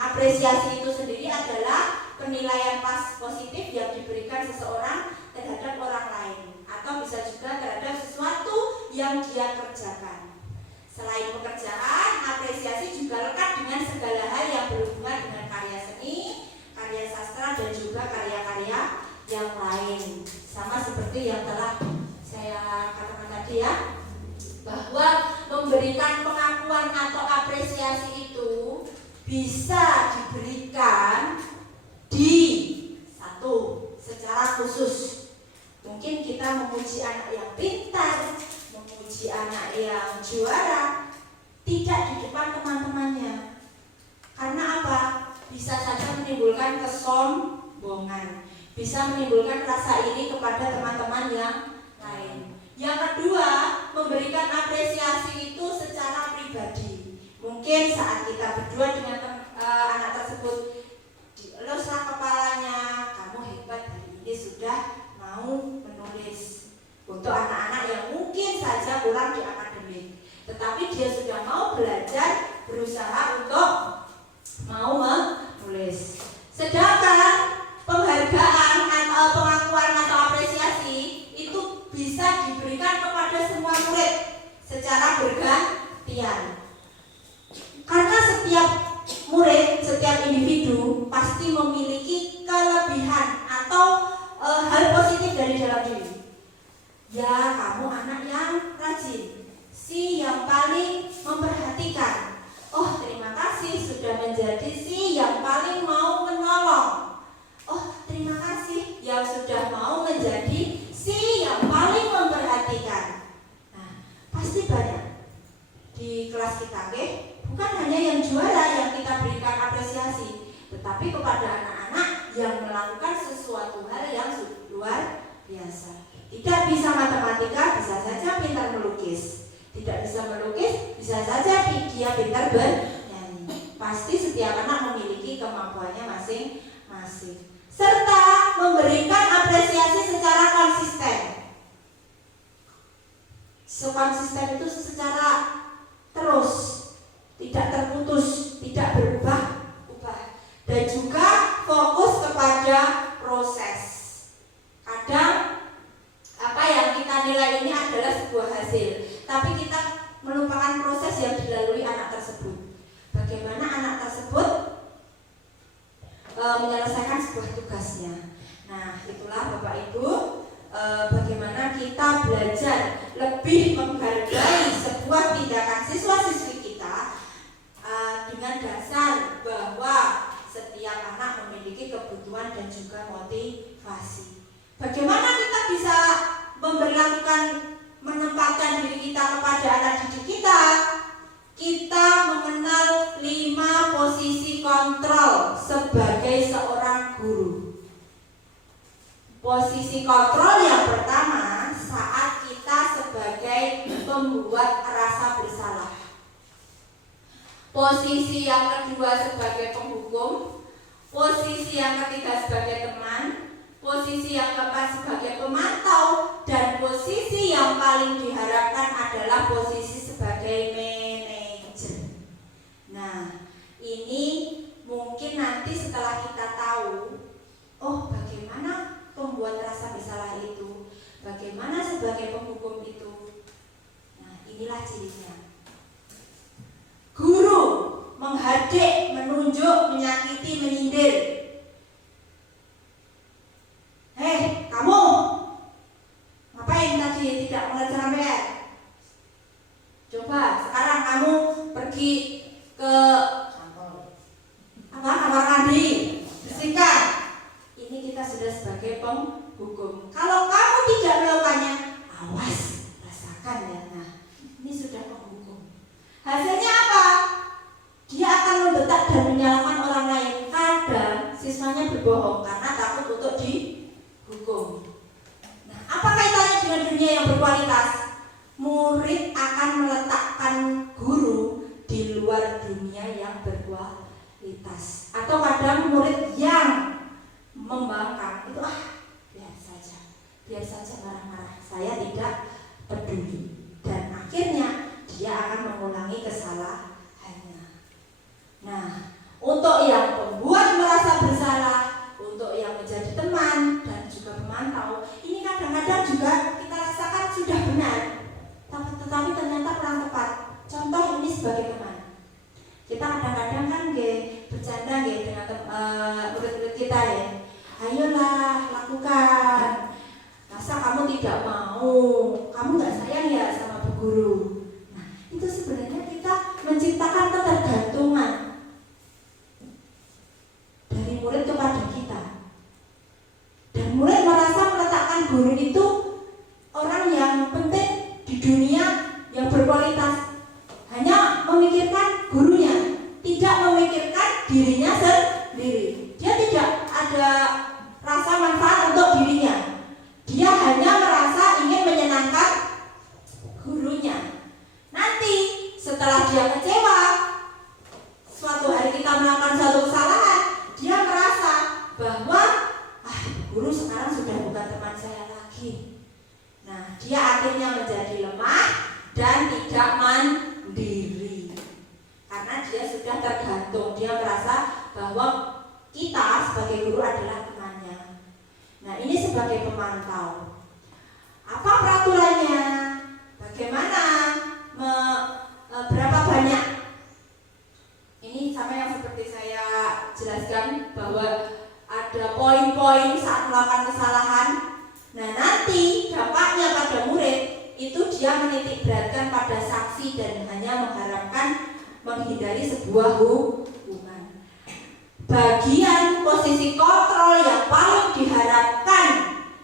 Apresiasi itu sendiri adalah penilaian positif yang diberikan seseorang terhadap orang lain, atau bisa juga terhadap sesuatu yang dia kerjakan. Selain pekerjaan, apresiasi juga lekat dengan segala hal yang berhubungan dengan karya seni, karya sastra, dan juga karya-karya yang lain. Sama seperti yang telah saya katakan tadi ya, bahwa memberikan pengakuan atau apresiasi itu bisa diberikan di satu secara khusus. Mungkin kita memuji anak yang pintar, memuji anak yang juara, tidak di depan teman-temannya. Karena apa? Bisa saja menimbulkan kesombongan, bisa menimbulkan rasa iri kepada teman-teman yang lain. Yang kedua, memberikan apresiasi itu secara pribadi. Mungkin saat kita berdua dengan anak tersebut, dieluslah kepalanya, kamu hebat hari ini sudah mau menulis. Untuk anak-anak yang mungkin saja kurang di akademik, tetapi dia sudah mau belajar, berusaha untuk mau menulis. Sedangkan penghargaan atau pengakuan atau apresiasi itu bisa diberikan kepada semua murid secara bergantian. Karena setiap murid, setiap individu pasti memiliki kelebihan atau hal positif dari dalam diri. Ya, kamu anak yang rajin, si yang paling memperhatikan. Oh, terima kasih sudah menjadi si yang paling mau menolong. Oh, terima kasih yang sudah mau menjadi si yang paling memperhatikan. Nah, pasti banyak di kelas kita, oke? Bukan hanya yang juara yang kita berikan apresiasi, tetapi kepada anak-anak yang melakukan sesuatu hal yang luar biasa. Tidak bisa matematika, bisa saja pintar melukis. Tidak bisa melukis, bisa saja dia pintar bernyanyi. Pasti setiap anak memiliki kemampuannya masing-masing. Serta memberikan apresiasi secara konsisten. Konsisten itu secara terus, tidak terputus, tidak berubah-ubah, dan juga fokus kepada proses. Kadang apa yang kita nilai ini adalah sebuah hasil, tapi kita melupakan proses yang dilalui anak tersebut. Bagaimana anak tersebut menyelesaikan sebuah tugasnya. Nah, itulah Bapak Ibu, bagaimana kita belajar lebih menghargai sebuah tindakan siswa-siswi kita dengan dasar bahwa setiap anak memiliki kebutuhan dan juga motivasi. Bagaimana kita bisa menempatkan diri kita kepada anak didik kita? Kita mengenal 5 posisi kontrol sebagai seorang guru. Posisi kontrol yang pertama saat kita sebagai pembuat rasa bersalah. Posisi yang kedua sebagai penghukum. Posisi yang ketiga sebagai teman. Posisi yang keempat sebagai pemantau, dan posisi yang paling diharapkan adalah posisi sebagai manajer. Nah, ini mungkin nanti setelah kita tahu, oh bagaimana pembuat rasa bersalah itu, bagaimana sebagai penghukum itu. Nah, inilah cirinya. Guru menghadik, menunjuk, menyakiti, menyindir. namanya berbohong karena takut untuk dihukum. Nah, apa kaitannya dengan dunia yang berkualitas? Murid akan meletakkan guru di luar dunia yang berkualitas. Atau kadang murid yang membangkang itu biar saja marah-marah, saya tidak peduli, dan akhirnya dia akan mengulangi kesalahannya. Nah, untuk yang membuat merasa bersalah, untuk yang menjadi teman dan juga pemantau, ini kadang-kadang juga kita rasakan sudah benar, tetapi ternyata kurang tepat. Contoh ini sebagai teman, kita kadang-kadang kan bercanda dengan murid-murid kita ya, ayolah lakukan. Masa kamu tidak mau? Kamu nggak sayang ya sama Bu Guru? Nah, itu sebenarnya kita menciptakan ketergantungan dari murid kepada kita. Dan murid merasa meletakkan guru itu orang yang penting di dunia yang berkualitas. Hanya memikirkan gurunya, tidak memikirkan dirinya sendiri. Dia tidak ada rasa manfaat untuk dirinya. Dia hanya merasa ingin menyenangkan gurunya. Nanti setelah dia kecewa, suatu hari kita melakukan suatu kesalahan, dia merasa bahwa guru sekarang sudah bukan teman saya lagi. Nah, dia akhirnya menjadi lemah dan tidak mandiri karena dia sudah tergantung. Dia merasa bahwa kita sebagai guru adalah temannya. Nah, ini sebagai pemantau. Apa peraturannya? Bagaimana? Berapa banyak? Ini sama yang seperti saya jelaskan bahwa ada poin-poin saat melakukan kesalahan. Nah, nanti dampaknya pada murid itu dia menitik beratkan pada saksi dan hanya mengharapkan menghindari sebuah hukuman. Bagian posisi kontrol yang paling diharapkan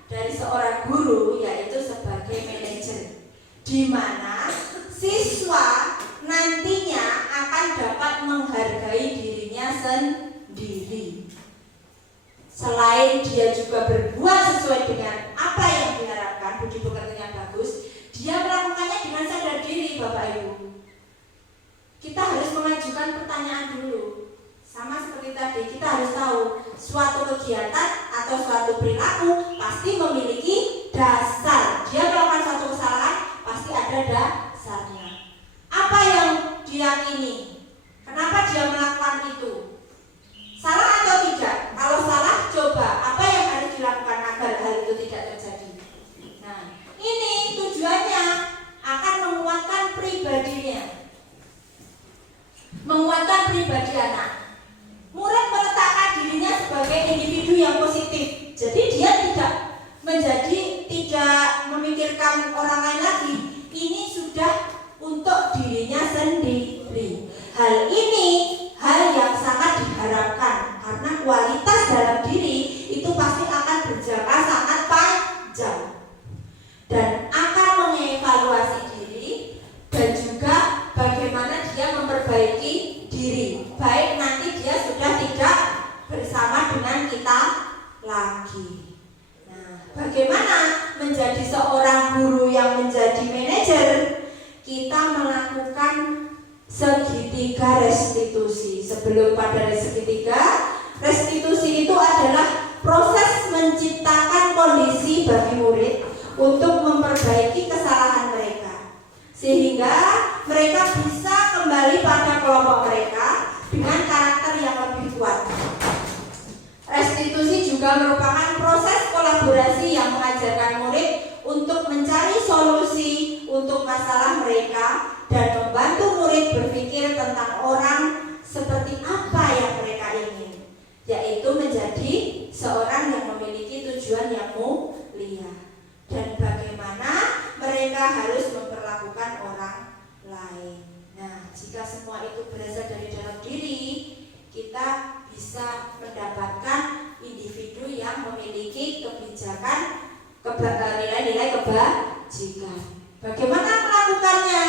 dari seorang guru yaitu sebagai manajer, di mana siswa nantinya akan dapat menghargai dirinya sendiri. Selain dia juga berbuat sesuai dengan apa yang diharapkan, budi pekertinya bagus, dia melakukannya dengan sadar diri, Bapak Ibu. Kita harus mengajukan pertanyaan dulu. Sama seperti tadi, kita harus tahu suatu kegiatan atau suatu perilaku pasti memiliki dasar. Dia melakukan suatu kesalahan pasti ada dasarnya. Apa yang diyakini? Kenapa dia melakukan itu? Salah atau tidak? Kalau salah, coba apa yang harus dilakukan agar hal itu tidak terjadi. Nah, ini tujuannya akan menguatkan pribadinya, menguatkan pribadi anak. Murid meletakkan dirinya sebagai individu yang positif. Jadi dia tidak memikirkan orang lain lagi. Ini sudah untuk dirinya sendiri. Hal ini hal yang sangat diharapkan karena kualitas dalam diri itu pasti akan berjangka sangat panjang dan akan mengevaluasi diri dan juga bagaimana dia memperbaiki diri. Baik nanti dia sudah tidak bersama dengan kita lagi. Nah, bagaimana menjadi seorang guru yang menjadi manajer? Kita melakukan segitiga restitusi. Sebelum pada segitiga, restitusi itu adalah proses menciptakan kondisi bagi murid untuk memperbaiki kesalahan mereka, sehingga mereka bisa kembali pada kelompok mereka dengan karakter yang lebih kuat. Restitusi juga merupakan proses kolaborasi yang mengajarkan murid untuk mencari solusi untuk masalah mereka dan membantu murid berpikir tentang orang seperti apa yang mereka ingin, yaitu menjadi seorang yang memiliki tujuan yang mulia dan bagaimana mereka harus memperlakukan orang lain. Nah, jika semua itu berasal dari dalam diri, kita bisa mendapatkan individu yang memiliki kebijakan, nilai-nilai kebajikan. Bagaimana melakukannya?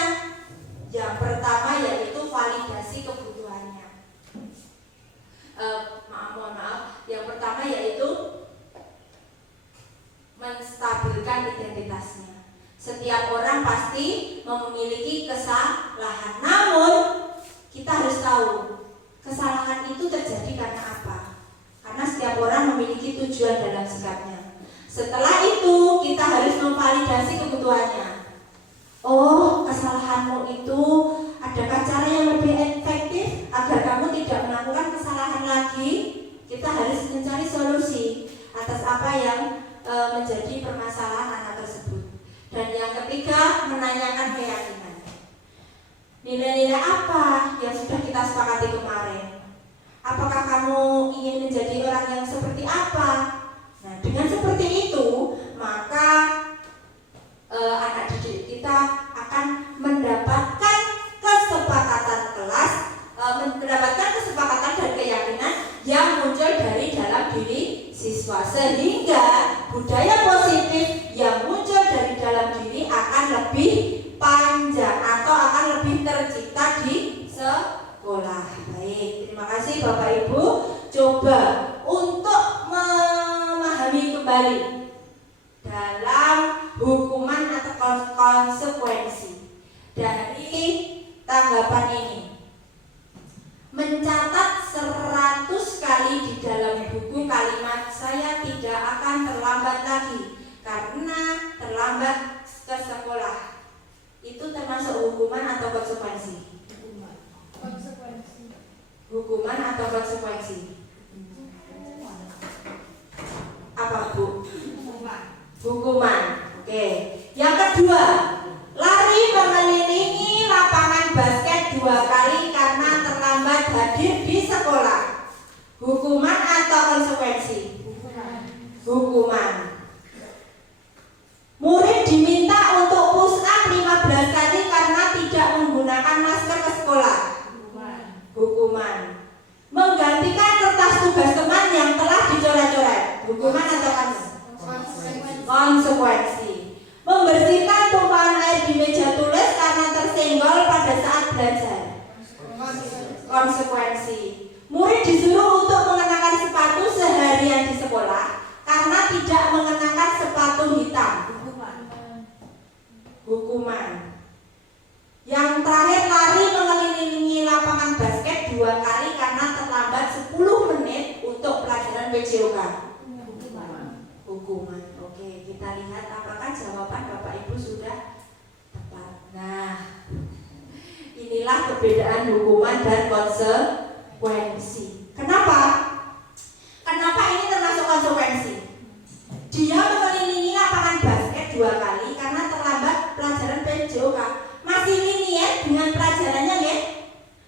Yang pertama yaitu validasi kebutuhannya. Mohon maaf. Yang pertama pertama yaitu menstabilkan identitasnya. Setiap orang pasti memiliki kesalahan. Namun kita harus tahu kesalahan itu terjadi karena apa? Karena setiap orang memiliki tujuan dalam sikapnya. Setelah itu kita harus memvalidasi kebutuhannya. Oh, kesalahanmu itu adakah cara yang lebih efektif agar kamu tidak melakukan kesalahan lagi? Kita harus mencari solusi atas apa yang menjadi permasalahan anak tersebut. Dan yang ketiga, menanyakan keyakinan. Nilai-nilai apa yang sudah kita sepakati kemarin? Apakah kamu ingin menjadi orang yang seperti apa? Nah, dengan seperti itu, maka anak didik kita akan mendapatkan kesepakatan kelas, mendapatkan kesepakatan dan keyakinan yang muncul dari dalam diri siswa, sehingga budaya positif yang muncul dari dalam diri akan lebih panjang atau akan lebih tercipta di sekolah. Baik, terima kasih Bapak Ibu. Coba untuk memahami kembali dalam hukuman atau konsekuensi dari tanggapan ini. Mencatat 100 kali di dalam buku kalimat "saya tidak akan terlambat lagi karena terlambat ke sekolah". Itu termasuk hukuman atau konsekuensi? Konsekuensi. Hukuman atau konsekuensi? Apa Bu? Hukuman. Oke. Yang kedua, lari mengelilingi lapangan basket 2 kali karena terlambat hadir di sekolah. Hukuman atau konsekuensi? Hukuman. Murid diminta untuk push up 15 kali karena tidak menggunakan masker ke sekolah. Hukuman. Menggantikan kertas tugas teman yang telah dicoret-coret. Hukuman atau konsekuensi. Membersihkan tumpahan air di meja tulis karena tersenggol pada saat belajar. Konsekuensi. Murid disuruh untuk mengenakan sepatu seharian di sekolah karena tidak mengenakan sepatu hitam. Hukuman. Yang terakhir, lari mengelilingi lapangan basket 2 kali karena terlambat 10 menit untuk pelajaran PJOK. Hukuman. Oke, kita lihat apakah jawaban Bapak Ibu sudah tepat. Nah, inilah perbedaan hukuman dan konsekuensi. Kenapa? Kenapa ini termasuk konsekuensi? Dia mengelilingi lapangan basket 2 kali karena terlambat pelajaran PJOK. Masih linier dengan pelajarannya ya.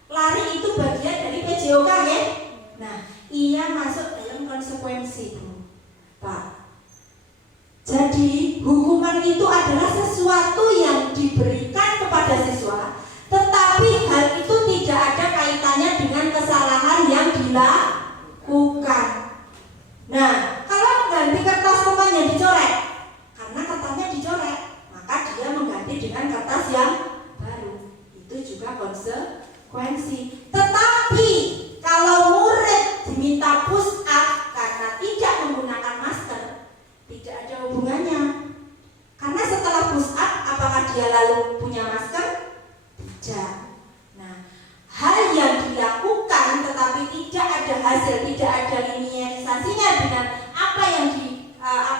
Lari itu bagian dari PJOK ya. Nah, ia masuk dalam konsekuensi, Bu. Pak. Jadi hukuman itu adalah sesuatu yang diberikan kepada siswa, tetapi hal itu tidak ada kaitannya dengan kesalahan yang dilakukan. Nah, kalau mengganti kertas teman yang dicoret, karena kertasnya dicoret, maka dia mengganti dengan kertas yang baru. Itu juga konsekuensi. Tetapi kalau murid diminta push up karena tidak menggunakan masker, tidak ada hubungannya. Karena setelah push up, apakah dia lalu punya masker? Tidak. Nah, hal yang dilakukan tetapi tidak ada hasil, tidak ada linearisasinya dengan apa yang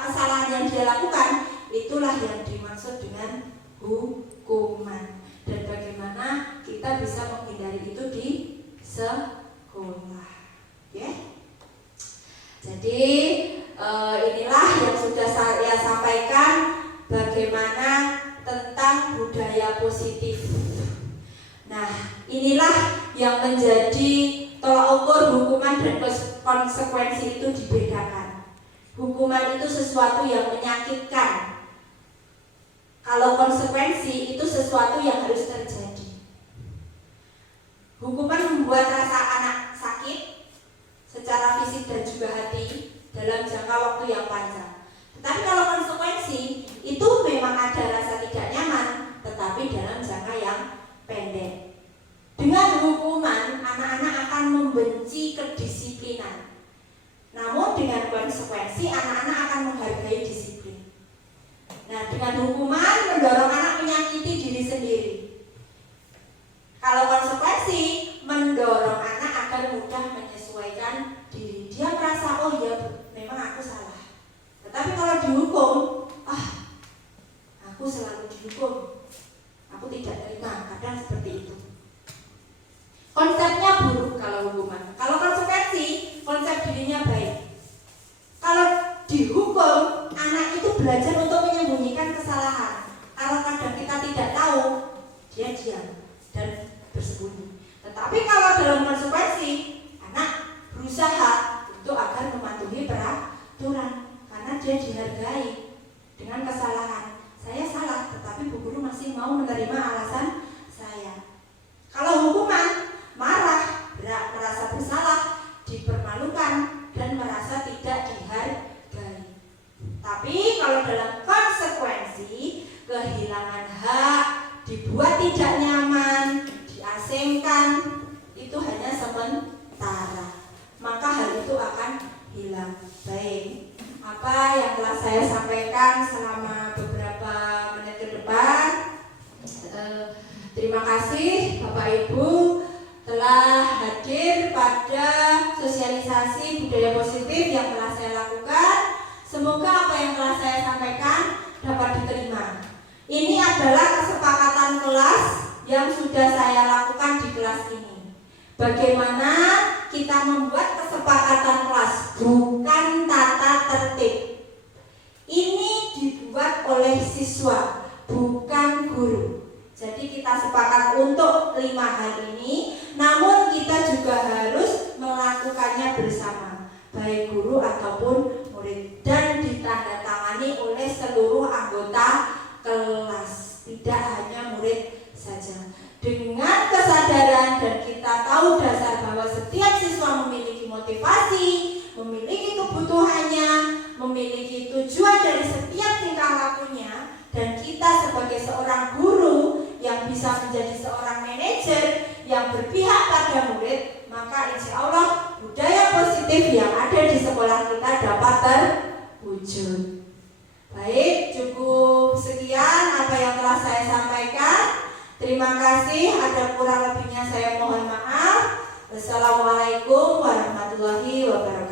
kesalahan yang dia lakukan, itulah yang dimaksud dengan hukuman. Dan bagaimana kita bisa menghindari itu di sekolah, ya? Jadi inilah yang sudah saya sampaikan bagaimana tentang budaya positif. Nah, inilah yang menjadi tolak ukur hukuman dan konsekuensi itu dibedakan. Hukuman itu sesuatu yang menyakitkan. Kalau konsekuensi itu sesuatu yang harus terjadi. Hukuman membuat rasa anak sakit secara fisik dan juga hati dalam jangka waktu yang panjang. Tetapi kalau konsekuensi itu memang ada rasa tidak nyaman, tetapi dalam jangka yang pendek. Dengan hukuman, anak-anak akan membenci kedisiplinan. Namun dengan konsekuensi anak-anak akan menghargai disiplin. Nah, dengan hukuman mendorong anak menyakiti diri sendiri. Kalau konsekuensi mendorong anak agar mudah menyesuaikan diri. Dia merasa, oh iya memang aku salah. Tetapi kalau dihukum, aku selalu dihukum, aku tidak terima, kadang seperti itu. Konsepnya buruk kalau hukuman. Kalau konsekuensi, konsep dirinya baik. Kalau dihukum, anak itu belajar untuk menyembunyikan kesalahan. Kalau kadang kita tidak tahu, dia diam dan bersembunyi. Tetapi kalau dalam konsekuensi, anak berusaha untuk agar mematuhi peraturan karena dia dihargai dengan kesalahan. Saya salah, tetapi Bu Guru masih mau menerima alasan saya. Kalau hukuman, marah, merasa bersalah, dipermalukan, dan merasa tidak dihargai. Tapi kalau dalam konsekuensi, kehilangan hak, dibuat tidak nyaman, diasingkan, itu hanya sementara. Maka hal itu akan hilang. Baik, apa yang telah saya sampaikan selama beberapa menit ke depan, terima kasih Bapak Ibu telah hadir pada sosialisasi budaya positif yang telah saya lakukan. Semoga apa yang telah saya sampaikan dapat diterima. Ini adalah kesepakatan kelas yang sudah saya lakukan di kelas ini. Bagaimana kita membuat kesepakatan kelas, bukan tata tertib. Ini dibuat oleh siswa, bukan guru. Jadi kita sepakat untuk 5 hal ini, namun kita juga harus melakukannya bersama, baik guru ataupun murid, dan ditandatangani oleh seluruh anggota kelas, tidak hanya murid saja. Dengan kesadaran dan kita tahu dasar bahwa setiap siswa memiliki motivasi, memiliki kebutuhannya, memiliki tujuan dari setiap tingkah lakunya, dan kita sebagai seorang guru yang bisa menjadi seorang manajer yang berpihak pada murid, maka insya Allah budaya positif yang ada di sekolah kita dapat terwujud. Baik, cukup sekian apa yang telah saya sampaikan. Terima kasih, ada kurang lebihnya saya mohon maaf. Wassalamualaikum warahmatullahi wabarakatuh.